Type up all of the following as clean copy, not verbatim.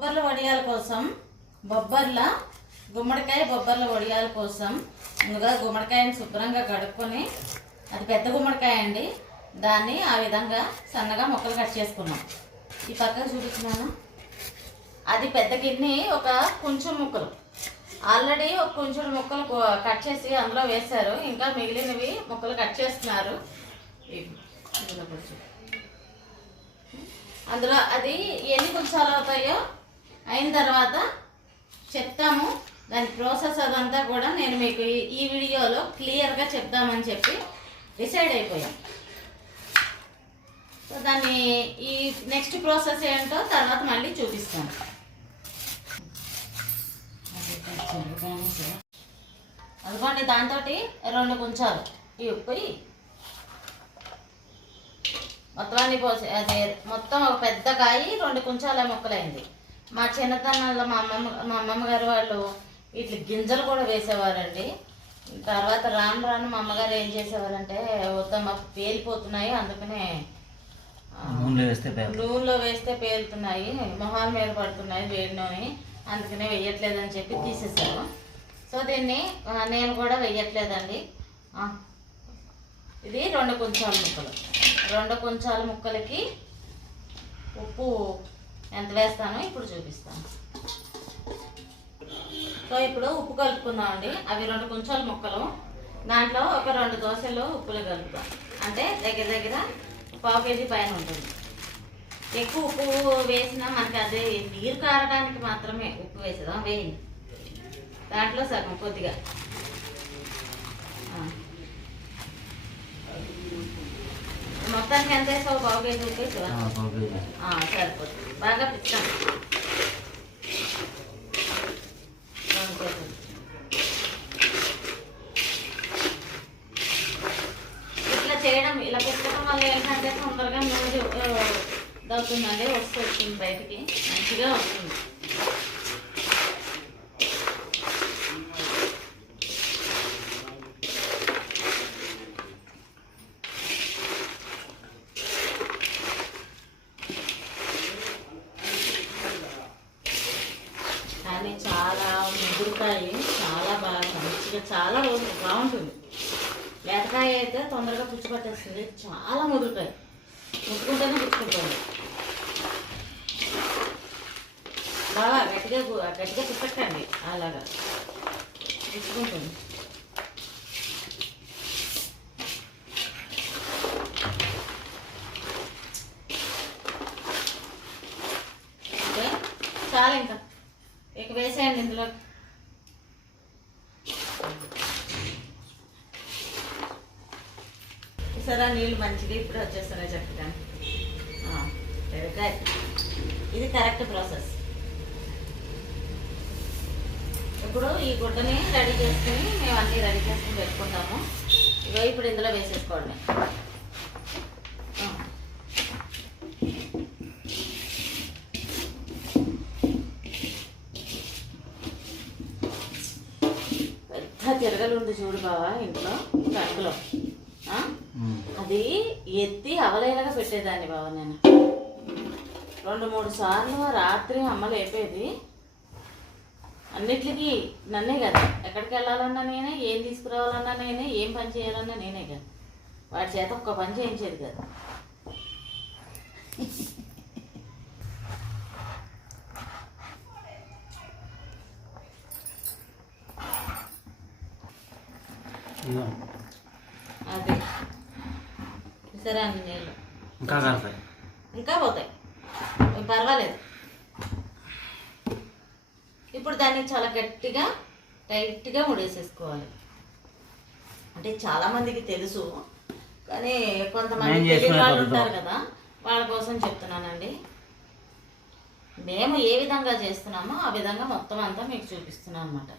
బొబ్బర్ల వడియాల కోసం గుమ్మడికాయ బొబ్బర్ల వడియాల కోసం ముందుగా గుమ్మడికాయని శుభ్రంగా కడుక్కొని, అది పెద్ద గుమ్మడికాయ అండి, దాన్ని ఆ విధంగా సన్నగా ముక్కలు కట్ చేసుకున్నాం. ఈ పక్కకు చూపించినాను. అది పెద్ద గిన్నె, ఒక కొంచెం ముక్కలు ఆల్రెడీ ఒక కొంచెం ముక్కలు కట్ చేసి అందులో వేశారు. ఇంకా మిగిలినవి ముక్కలు కట్ చేస్తున్నారు. అందులో అది ఎన్ని కొంచెాలు అవుతాయో అయిన తర్వాత చెప్తాము. దాని ప్రాసెస్ అదంతా కూడా నేను మీకు ఈ వీడియోలో క్లియర్గా చెప్దామని చెప్పి డిసైడ్ అయిపోయాం. సో దాన్ని ఈ నెక్స్ట్ ప్రాసెస్ ఏంటో తర్వాత మళ్ళీ చూపిస్తాను. అందుకోండి, దాంతో 2 కొంచాలు ఈ ఉప్పు మొత్తాన్ని పోసి, అదే మొత్తం ఒక పెద్ద కాయ 2 కొంచాల ముక్కలైంది. మా చిన్నతనంలో మా అమ్మమ్మ గారు వాళ్ళు వీటి గింజలు కూడా వేసేవారండి. తర్వాత రాను రాను మా అమ్మగారు ఏం చేసేవారంటే, వద్దమ్మ పేలిపోతున్నాయి, అందుకనే నూనెలో వేస్తే పేలుతున్నాయి, మొహాల మీద పడుతున్నాయి వేడి నూనె, అందుకనే వెయ్యట్లేదని చెప్పి తీసేసాను. సో దీన్ని నేను కూడా వెయ్యట్లేదండి. ఇది 2 కొంచాల ముక్కలు. 2 కొంచాల ముక్కలకి ఉప్పు ఎంత వేస్తానో ఇప్పుడు చూపిస్తాను. సో ఇప్పుడు ఉప్పు కలుపుకుందామండి. అవి 2 కొంచాల ముక్కలు, దాంట్లో ఒక 2 దోశలు ఉప్పులు కలుపుతాం. అంటే దగ్గర దగ్గర 1/2 కేజీ పైన ఉంటుంది. ఎక్కువ ఉప్పు వేసినా మనకి అదే నీరు కారడానికి మాత్రమే ఉప్పు వేసేదాం. వేయండి, దాంట్లో సగం కొద్దిగా మొత్తానికి ఎంత వేసావు? 1/2 కేజీ ఉప్పు వేసావా? సరిపోతుంది. బాగా పిచ్చాం. ఇట్లా చేయడం, ఇలా పెట్టడం వల్ల ఏంటంటే తొందరగా నూనె దవుతుందండి, వస్తుంది బయటికి, మంచిగా వస్తుంది. కానీ చాలా ముదురుకాయ, చాలా బాగా మంచిగా, చాలా బాగుంటుంది. లేతకాయ అయితే తొందరగా పుచ్చి పట్టేస్తుంది. చాలా ముదురుకాయ, ముట్టుకుంటేనే పుచ్చుకుంటుంది. బాగా గట్టిగా పుట్టకండి, అలాగా పుచ్చుకుంటుంది. ఓకే, చాలా ఇంకా ఇక వేసేయండి ఇందులో. సరే, నీళ్ళు మంచిగా ఇప్పుడు వచ్చేస్తున్నాయి చక్కగా. ఇది కరెక్ట్ ప్రాసెస్. ఇప్పుడు ఈ గుడ్డని రెడీ చేసుకుని మేము అన్నీ రెడీ చేసుకుని పెట్టుకుంటాము. ఇగో ఇప్పుడు ఇందులో వేసేసుకోండి. పెద్ద తిరగలు ఉంది చూడు బావా ఇంట్లో కడుపులో. అది ఎత్తి అవలేలాగా పెట్టేదాన్ని బావ. నేను 2-3 సార్లు రాత్రి అమ్మ లేపేది. అన్నిటికీ నన్నే కదా, ఎక్కడికి వెళ్ళాలన్నా నేనే, ఏం తీసుకురావాలన్నా నేనే, ఏం పని చేయాలన్నా నేనే కదా. వాడి చేత ఒక్క పని చేయించేది కదా. అదే సరే అండి, నీళ్ళు ఇంకా పోతాయి, పర్వాలేదు. ఇప్పుడు దాన్ని చాలా గట్టిగా టైట్గా ముడేసేసుకోవాలి. అంటే చాలామందికి తెలుసు, కానీ కొంతమంది తెలియని వాళ్ళు ఉంటారు కదా, వాళ్ళ కోసం చెప్తున్నానండి. మేము ఏ విధంగా చేస్తున్నామో ఆ విధంగా మొత్తం అంతా మీకు చూపిస్తున్నాను అనమాట.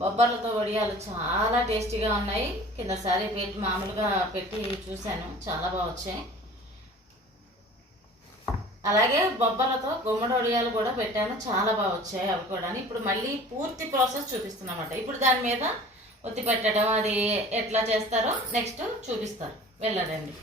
బొబ్బర్లతో వడియాలు చాలా టేస్టీగా ఉన్నాయి. కిందసారి మామూలుగా పెట్టి చూశాను, చాలా బాగా వచ్చాయి. అలాగే బొబ్బర్లతో గుమ్మడి వడియాలు కూడా పెట్టాను, చాలా బాగా వచ్చాయి అవి కూడా. ఇప్పుడు మళ్ళీ పూర్తి ప్రాసెస్ చూపిస్తున్నమాట. ఇప్పుడు దాని మీద ఒత్తి పెట్టడం, అది ఎట్లా చేస్తారో నెక్స్ట్ చూపిస్తారు, వెళ్ళండి.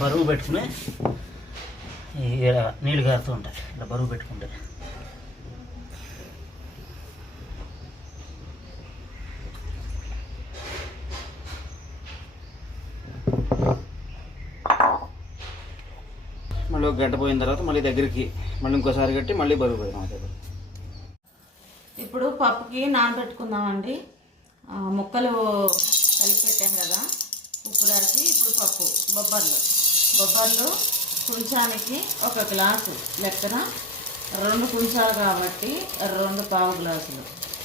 బరువు పెట్టుకుని నీళ్ళు కారుతూ ఉంటాయి. ఇలా బరువు పెట్టుకుంటే మళ్ళీ ఒక గంట పోయిన తర్వాత మళ్ళీ దగ్గరికి మళ్ళీ ఇంకోసారి కట్టి మళ్ళీ బరువు పెడదాం. అదే ఇప్పుడు పప్పుకి నానబెట్టుకుందామండి. ముక్కలు కలిపి పెట్టాం కదా, ఉప్పు రాసి. ఇప్పుడు పప్పు బొబ్బర్లు కుంచానికి 1 గ్లాసు లెక్కన 2 కుంచాలు కాబట్టి 2 పావు గ్లాసులు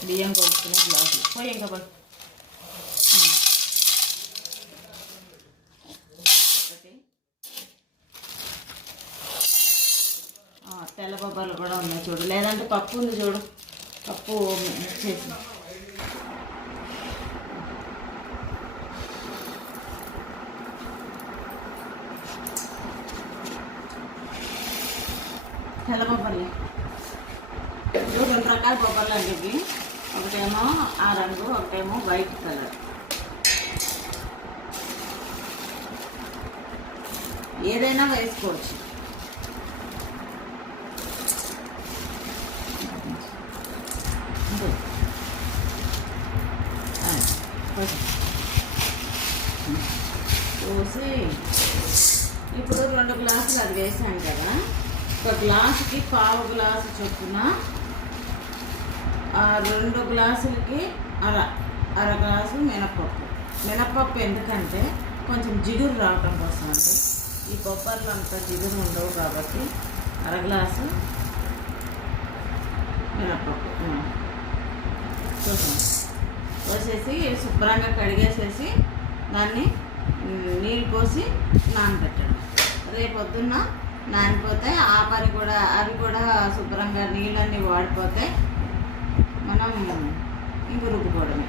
బియ్యం కొలుసుకునే గ్లాసులు. పోయి ఇంకా పోయి తెల్ల బొబ్బర్లు కూడా ఉన్నాయి చూడు, లేదంటే పప్పు ఉంది చూడు, పప్పు మిక్స్ చేసి తెల్ల బొబ్బర్లు. 2 రకాల బొబ్బర్లు అండి ఇవి. ఒకటేమో ఆ రంగు, ఒకటేమో వైట్ కలర్. ఏదైనా వేసుకోవచ్చు. పోసి ఇప్పుడు 2 గ్లాసులు అది వేసాను కదా, 1 గ్లాసుకి పావు గ్లాసు చొప్పున 2 గ్లాసులకి అర గ్లాసు మినపప్పు ఎందుకంటే కొంచెం జిగురు రావటం కోసం అండి. ఈ బొబ్బర్లు అంత జిగురు ఉండవు కాబట్టి అర గ్లాసు మినపప్పు పోసేసి శుభ్రంగా కడిగేసేసి దాన్ని నీళ్ళు పోసి నానబెట్టండి. రేపొద్దున్న నానిపోతే ఆ పని కూడా, అవి కూడా శుభ్రంగా నీళ్ళన్నీ వాడిపోతే మనం ఇంక రుబ్బుకోవడమే.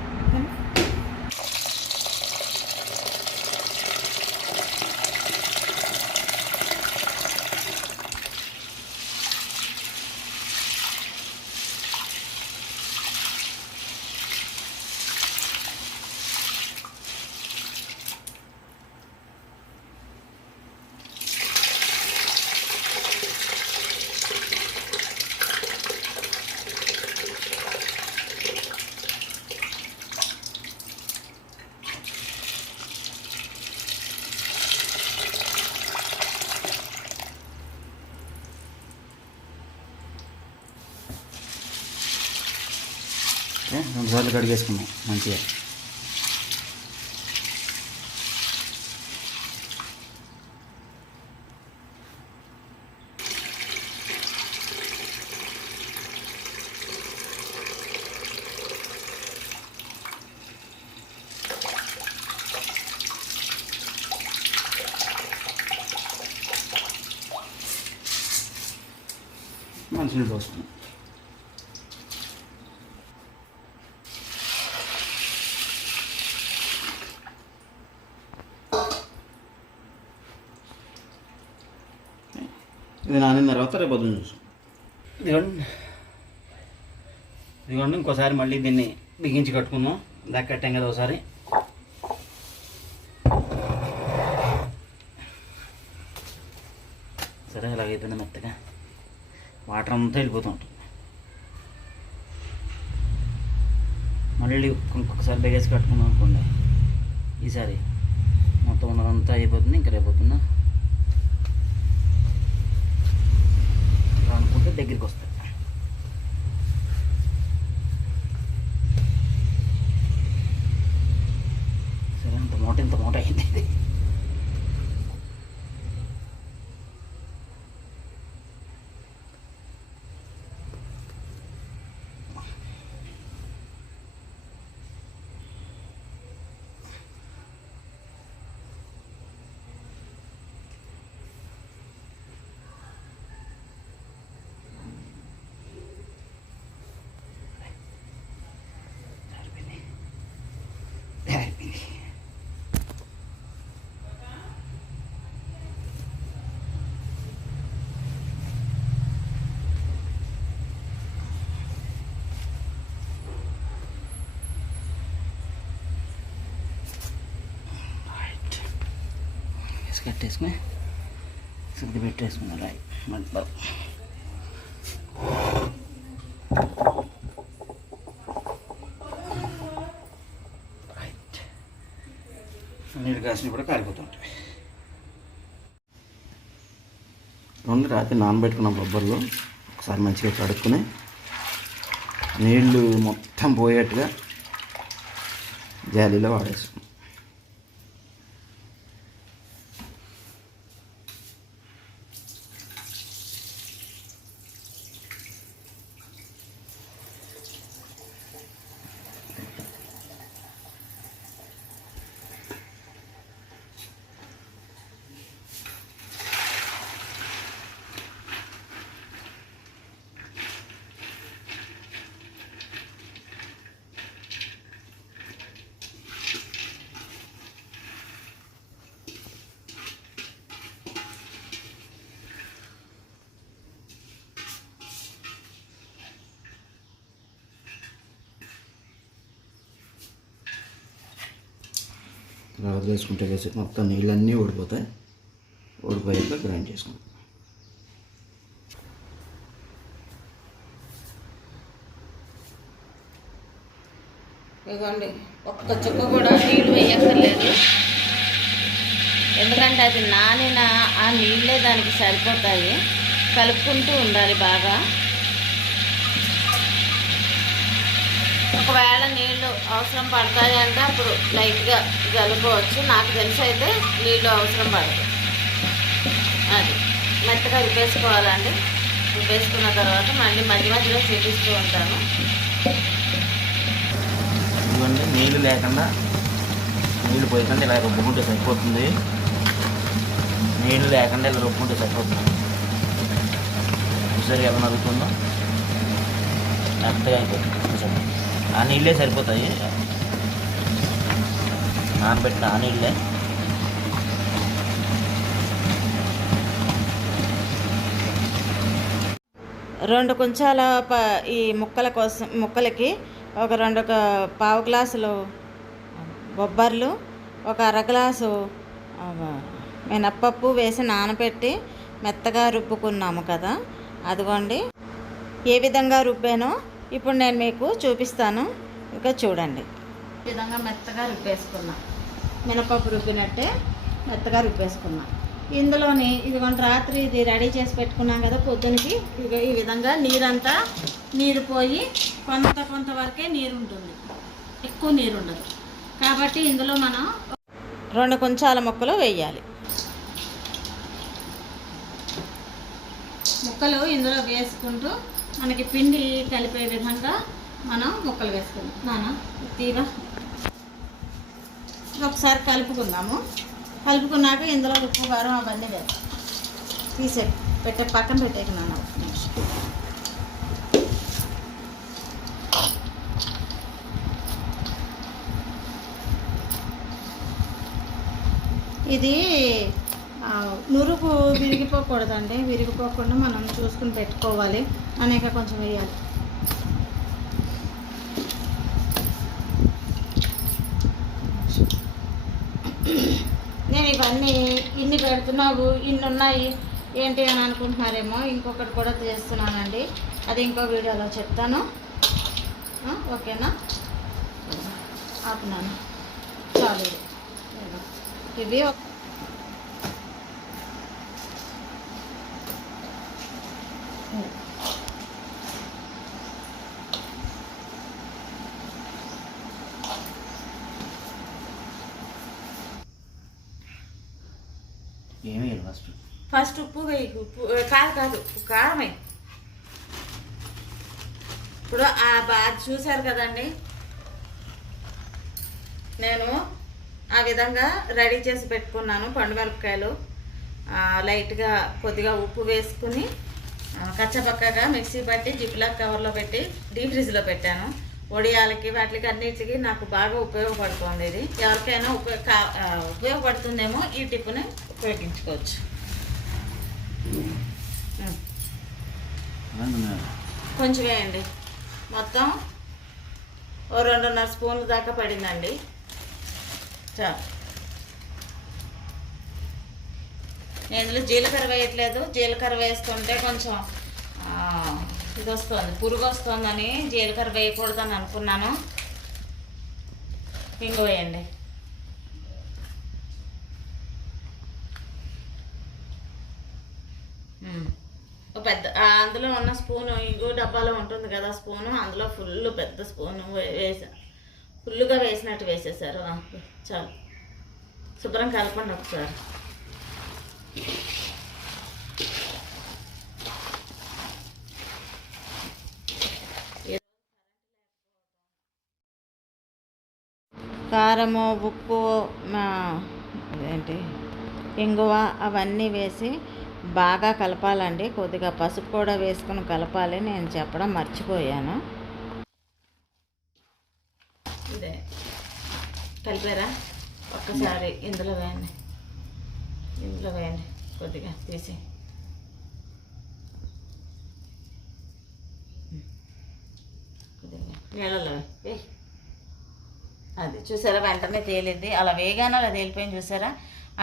రెండు సార్లు కడిగేసుకున్నాం మంచిగా. మంచినీళ్ళు పోసుకున్నాం. ఇది నానిన తర్వాత రేపు పొద్దున్న చూసాం. ఇదిగోండి ఇంకోసారి మళ్ళీ దీన్ని బిగించి కట్టుకుందాం. దాకా కట్టాం కదా ఒకసారి. సరే అలాగైపోయింది మెత్తగా. వాటర్ అంతా వెళ్ళిపోతూ ఉంటుంది. మళ్ళీ ఇంకొకసారి బిగేసి కట్టుకుందాం అనుకోండి. ఈసారి మొత్తం ఉన్నదంతా అయిపోతుంది. ఇంకా రేపొద్దున్న అనుకుంటే దగ్గరికి వస్తాయి. సరే ఇంత మూట అయింది ఇది. కట్టేసుకుని శుద్ధి పెట్టేసుకున్నాను రాయి మంచి రైట్. నీళ్ళు కాసిన కూడా కారిపోతుంటాయి. రెండు రాత్రి నానబెట్టుకున్న బొబ్బర్లు ఒకసారి మంచిగా కడుక్కుని నీళ్ళు మొత్తం పోయేట్టుగా జాలీలో వాడేసుకున్నాం. రాదు వేసుకుంటే వేసి మొత్తం నీళ్ళన్నీ ఓడిపోతాయి. ఓడిపోయాక గ్రైండ్ చేసుకుంటాం. ఇదిగోండి, ఒక్క చుక్క కూడా నీళ్ళు వేయక్కర్లేదు. ఎందుకంటే అది నానిన ఆ నీళ్ళే దానికి సరిపోతాయి. కలుపుకుంటూ ఉండాలి బాగా. ఒకవేళ నీళ్ళు అవసరం పడతాయి అంటే అప్పుడు లైట్గా జలుకోవచ్చు. నాకు తెలిసి అయితే నీళ్ళు అవసరం పడదు. అది మెత్తగా రుబ్బేసుకోవాలండి. రుబ్బేసుకున్న తర్వాత మళ్ళీ మధ్య మధ్యలో చూపిస్తూ ఉంటాను. ఇవన్నీ నీళ్ళు లేకుండా నీళ్ళు పోయకుండా ఇలా రుబ్బుకుంటే సరిపోతుంది. నీళ్ళు లేకుండా ఇలా రుబ్బుకుంటే సరిపోతుంది. ఒకసారి ఎలా నరుగుతుందో మెత్తగా అయిపోతుంది. ఆ నీళ్ళే సరిపోతాయి. నానబెట్టిన ఆ నీళ్ళే. రెండు కొంచెల ఈ ముక్కలకి ఒక పావు గ్లాసులు బొబ్బర్లు, ఒక అర గ్లాసు మినప్పప్పు వేసి నానబెట్టి మెత్తగా రుబ్బుకున్నాము కదా. అదిగోండి ఏ విధంగా రుబ్బానో ఇప్పుడు నేను మీకు చూపిస్తాను. ఇంకా చూడండి. ఈ విధంగా మెత్తగా రుబ్బేసుకున్నా. మినపప్పు రుబ్బినట్టే మెత్తగా రుబ్బేసుకున్నా. ఇందులోని ఇదిగోండి రాత్రి ఇది రెడీ చేసి పెట్టుకున్నాం కదా పొద్దునకి. ఈ విధంగా నీరు పోయి కొంతవరకే నీరు ఉంటుంది, ఎక్కువ నీరు ఉండదు. కాబట్టి ఇందులో మనం 2 కొంచాల ముక్కలు వేయాలి. ముక్కలు ఇందులో వేసుకుంటూ మనకి పిండి కలిపే విధంగా మనం ముక్కలు వేసుకుందాం. నాన్న తీరా ఒకసారి కలుపుకుందాము. కలుపుకున్నాక ఇందులో ఉప్పు కారం అవన్నీ వేస్తాం. పక్కన పెట్టేకి నాన్న. ఇది నురుగు విరిగిపోకూడదండి. విరిగిపోకుండా మనం చూసుకుని పెట్టుకోవాలి. అనేక కొంచెం వేయాలి. నేను ఇవన్నీ ఇన్ని పెడుతున్నావు, ఇన్ని ఉన్నాయి ఏంటి అని అనుకుంటున్నారేమో. ఇంకొకటి కూడా చేస్తున్నానండి. అది ఇంకో వీడియోలో చెప్తాను. ఓకేనా? ఆపున్నాను. చాలు. ఇవి ఏమి ఫస్ట్ ఉప్పు వేయి. ఉప్పు కాదు కారమే. ఇప్పుడు అది చూశారు కదండి. నేను ఆ విధంగా రెడీ చేసి పెట్టుకున్నాను. పండుమిరపకాయలు లైట్గా కొద్దిగా ఉప్పు వేసుకుని కచ్చపక్కగా మిక్సీ పట్టి జిప్లాక్ కవర్లో పెట్టి డీప్ ఫ్రిడ్జ్లో పెట్టాను. వడియాలకి వాటికి అన్నిటికి నాకు బాగా ఉపయోగపడుతుంది. ఇది ఎవరికైనా ఉపయోగపడుతుందేమో ఈ టిప్ని ఉపయోగించుకోవచ్చు. కొంచెం వేయండి. మొత్తం 2.5 స్పూన్ల దాకా పడిందండి. చాలు. నేను ఇందులో జీలకర్ర వేయట్లేదు. జీలకర్ర వేసుకుంటే కొంచెం ఇది వస్తుంది, పురుగు వస్తుందని జీలకర్ర వేయకూడదని అనుకున్నాను. ఇంగు వేయండి. ఒక పెద్ద అందులో ఉన్న స్పూను, ఇంగు డబ్బాలో ఉంటుంది కదా స్పూను, అందులో ఫుల్ పెద్ద స్పూను వేసా, ఫుల్గా వేసినట్టు వేసేసారు. చాలు, శుభ్రం కలపండి ఒకసారి. కారము, ఉప్పు, ఏంటి ఇంగువ అవన్నీ వేసి బాగా కలపాలండి. కొద్దిగా పసుపు కూడా వేసుకుని కలపాలి, నేను చెప్పడం మర్చిపోయాను. ఇదే కలిపారా? ఒక్కసారి ఇందులో వేయండి, ఇందులో వేయండి, కొద్దిగా తీసి. కొద్దిగా నీళ్ళలో వేయి. అది చూసారా, వెంటనే తేలింది. అలా వేయగానే అలా తేలిపోయింది చూసారా.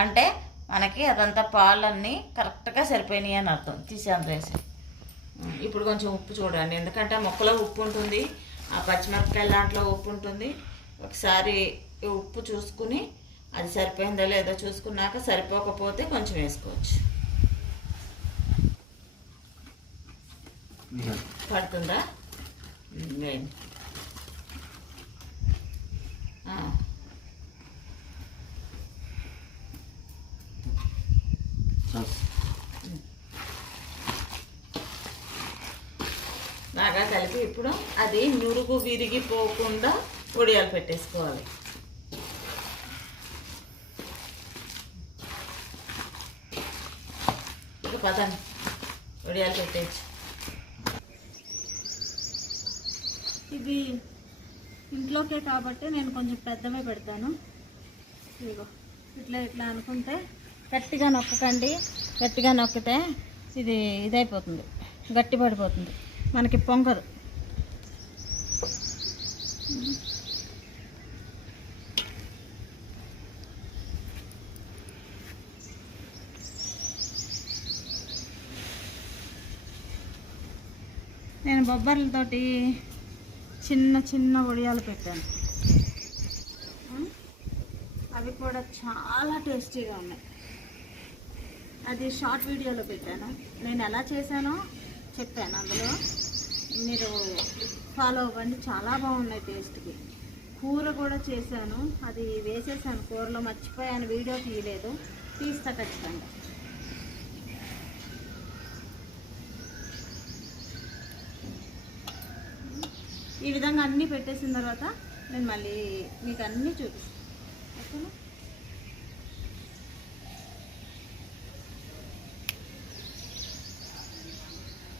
అంటే మనకి అదంతా పాలన్నీ కరెక్ట్గా సరిపోయినాయి అని అర్థం. తీసి అందులో వేసి ఇప్పుడు కొంచెం ఉప్పు చూడండి, ఎందుకంటే మొక్కలో ఉప్పు ఉంటుంది, ఆ పచ్చిమిరపకాయల దాంట్లో ఉప్పు ఉంటుంది. ఒకసారి ఉప్పు చూసుకుని అది సరిపోయిందో లేదో చూసుకున్నాక, సరిపోకపోతే కొంచెం వేసుకోవచ్చు. పడుతుందా? వేయండి. బాగా కలిపి ఇప్పుడు అది నురుగు విరిగిపోకుండా వడియాలు పెట్టేసుకోవాలి. ఇక పదండి, వడియాలు పెట్టేసి. ఇది ఇంట్లోకే కాబట్టి నేను కొంచెం పెద్దమే పెడతాను. ఇదిగో ఇట్లా ఇట్లా అనుకుంటే, గట్టిగా నొక్కకండి. గట్టిగా నొక్కితే ఇది ఇదైపోతుంది, గట్టి పడిపోతుంది, మనకి పొంగదు. నేను బొబ్బర్లతోటి చిన్న చిన్న వడియాలు పెట్టాను, అవి కూడా చాలా టేస్టీగా ఉన్నాయి. అది షార్ట్ వీడియోలో పెట్టాను, నేను ఎలా చేశానో చెప్పాను, అందులో మీరు ఫాలో అవ్వండి. చాలా బాగున్నాయి టేస్ట్కి. కూర కూడా చేశాను, అది వేసేసాను కూరలో, మర్చిపోయాను, వీడియో తీయలేదు, తీస్తా ఖచ్చితంగా. ఈ విధంగా అన్నీ పెట్టేసిన తర్వాత నేను మళ్ళీ మీకు అన్నీ చూపిస్తాను, ఓకేనా?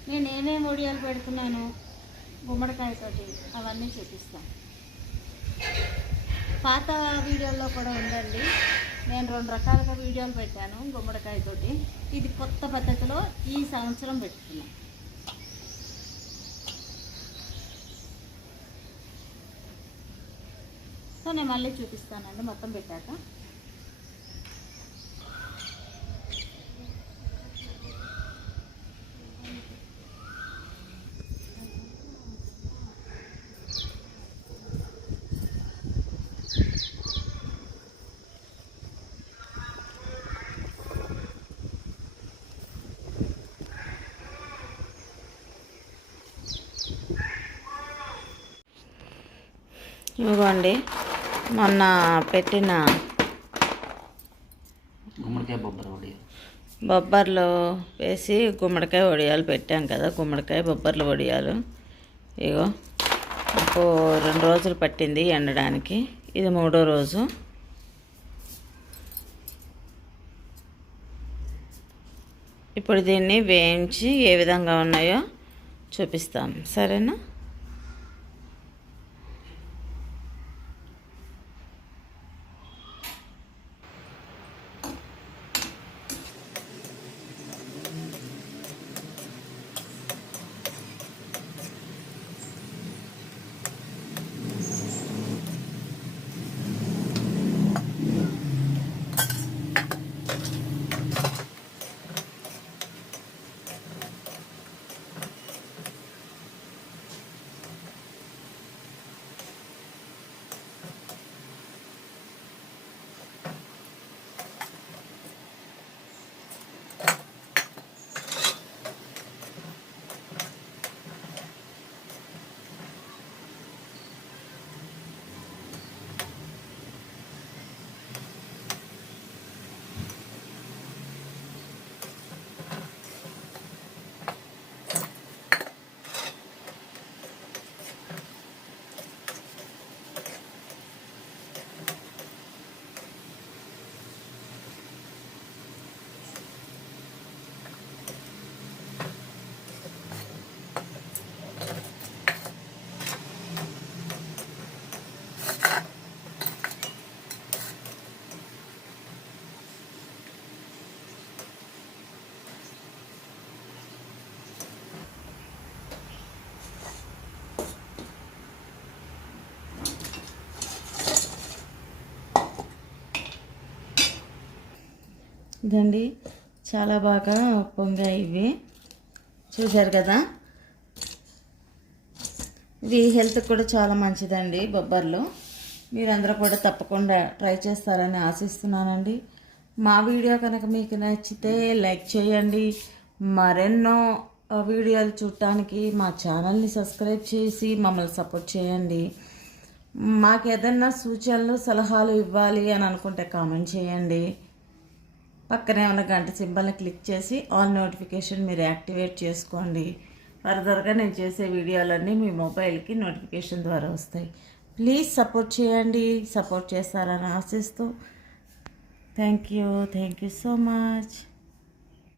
నేను ఏమేమి వడియాలు పెడుతున్నాను గుమ్మడికాయతోటి అవన్నీ చూపిస్తాను. పాత వీడియోలో కూడా ఉందండి, నేను 2 రకాలుగా వీడియోలు పెట్టాను గుమ్మడికాయతోటి. ఇది కొత్త పద్ధతిలో ఈ సంవత్సరం పెట్టుకున్నాను. సో నేను మళ్ళీ చూపిస్తానండి మొత్తం పెట్టాక. ఇవ్వండి, మొన్న పెట్టిన గుమ్మడికాయ బొబ్బర్లు వేసి గుమ్మడికాయ వడియాలు పెట్టాం కదా, గుమ్మడికాయ బొబ్బర్లు వడియాలు. ఇగో నాకు 2 రోజులు పట్టింది ఎండడానికి, ఇది 3వ రోజు. ఇప్పుడు దీన్ని వేయించి ఏ విధంగా ఉన్నాయో చూపిస్తాం, సరేనా? ఇదండి చాలా బాగా పొంగాయి ఇవి, చూశారు కదా. ఇది హెల్త్కి కూడా చాలా మంచిదండి బొబ్బర్లు. మీరందరూ కూడా తప్పకుండా ట్రై చేస్తారని ఆశిస్తున్నానండి. మా వీడియో కనుక మీకు నచ్చితే లైక్ చేయండి. మరెన్నో వీడియోలు చూడటానికి మా ఛానల్ని సబ్స్క్రైబ్ చేసి మమ్మల్ని సపోర్ట్ చేయండి. మాకు ఏదన్నా సూచనలు సలహాలు ఇవ్వాలి అని అనుకుంటే కామెంట్ చేయండి. పక్కనే ఉన్న గంట సింబల్ని క్లిక్ చేసి ఆల్ నోటిఫికేషన్ మీరు యాక్టివేట్ చేసుకోండి. ఫర్దర్గా నేను చేసే వీడియోలన్నీ మీ మొబైల్కి నోటిఫికేషన్ ద్వారా వస్తాయి. ప్లీజ్ సపోర్ట్ చేయండి. సపోర్ట్ చేస్తారని ఆశిస్తూ థ్యాంక్ యూ సో మచ్.